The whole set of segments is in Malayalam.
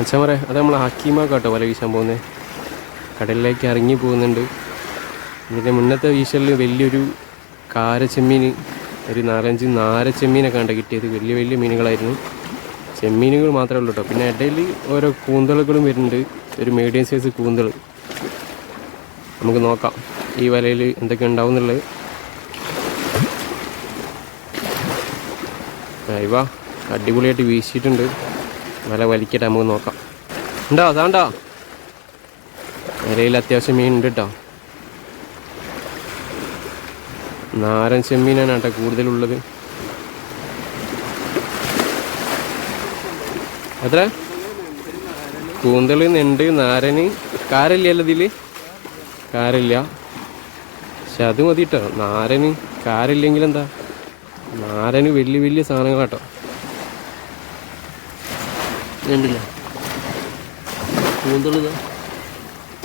അച്ഛന്മാരെ അത് നമ്മൾ ഹക്കീമാക്കാട്ടോ വല വീശാൻ പോകുന്നത്. കടലിലേക്ക് ഇറങ്ങി പോകുന്നുണ്ട്. ഇതിൻ്റെ മുന്നത്തെ വീശലിൽ വലിയൊരു കാരച്ചെമ്മീൻ, ഒരു 4-5 നാരച്ചെമ്മീനൊക്കെ കണ്ട കിട്ടിയത്. വലിയ വലിയ മീനുകളായിരുന്നു. ചെമ്മീനുകൾ മാത്രമേ ഉള്ളൂ കേട്ടോ. പിന്നെ ഇടയിൽ ഓരോ കൂന്തളുകളും വരുന്നുണ്ട്. ഒരു മീഡിയം സൈസ് കൂന്തൾ. നമുക്ക് നോക്കാം ഈ വലയിൽ എന്തൊക്കെ ഉണ്ടാവും എന്നുള്ളത്. ഇവ അടിപൊളിയായിട്ട് വീശിയിട്ടുണ്ട്. വല വലിക്കട്ടെ, നമുക്ക് നോക്കാം. ഉണ്ടോ അതാണ്ടോ വലയിൽ അത്യാവശ്യം മീൻ ഉണ്ട് കേട്ടോ. നാരൻ ചെമ്മീനാണ് കേട്ടോ കൂടുതലുള്ളത്. എത്ര കൂന്തൽ, നെണ്ട്, നാരന്, കാരല്ലല്ലോ ഇതിൽ. കാരല്ല, പക്ഷെ അത് മതി കേട്ടോ. നാരന് കാരല്ലെങ്കിൽ എന്താ, നാരന് വലിയ വലിയ സാധനങ്ങളാട്ടോ. കണ്ടില്ല കൂന്തളിതാ,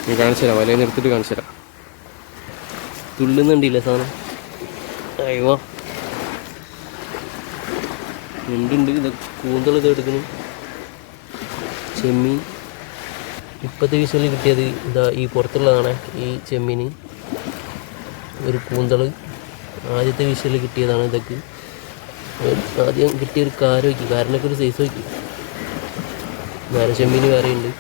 ഞാൻ കാണിച്ചു തരാം. വലയിൽ നിർത്തിയിട്ട് കാണിച്ചു തരാം. തുള്ളുന്നുണ്ടില്ല സാധനം. അയ്യോ ഉണ്ട്. ഇത് കൂന്തൾ ഇത് എടുക്കുന്നു. ചെമ്മീൻ ഇപ്പോഴത്തെ വിഷയിൽ കിട്ടിയത് ഇതാ ഈ പുറത്തുള്ളതാണ്. ഈ ചെമ്മീൻ ഒരു കൂന്തൾ ആദ്യത്തെ വിഷയിൽ കിട്ടിയതാണ്. ഇതൊക്കെ ആദ്യം കിട്ടിയൊരു കാരനൊക്കെ ഒരു സൈസ് നോക്കി. നാര ചെമ്മീൻ വേറെയുണ്ട്.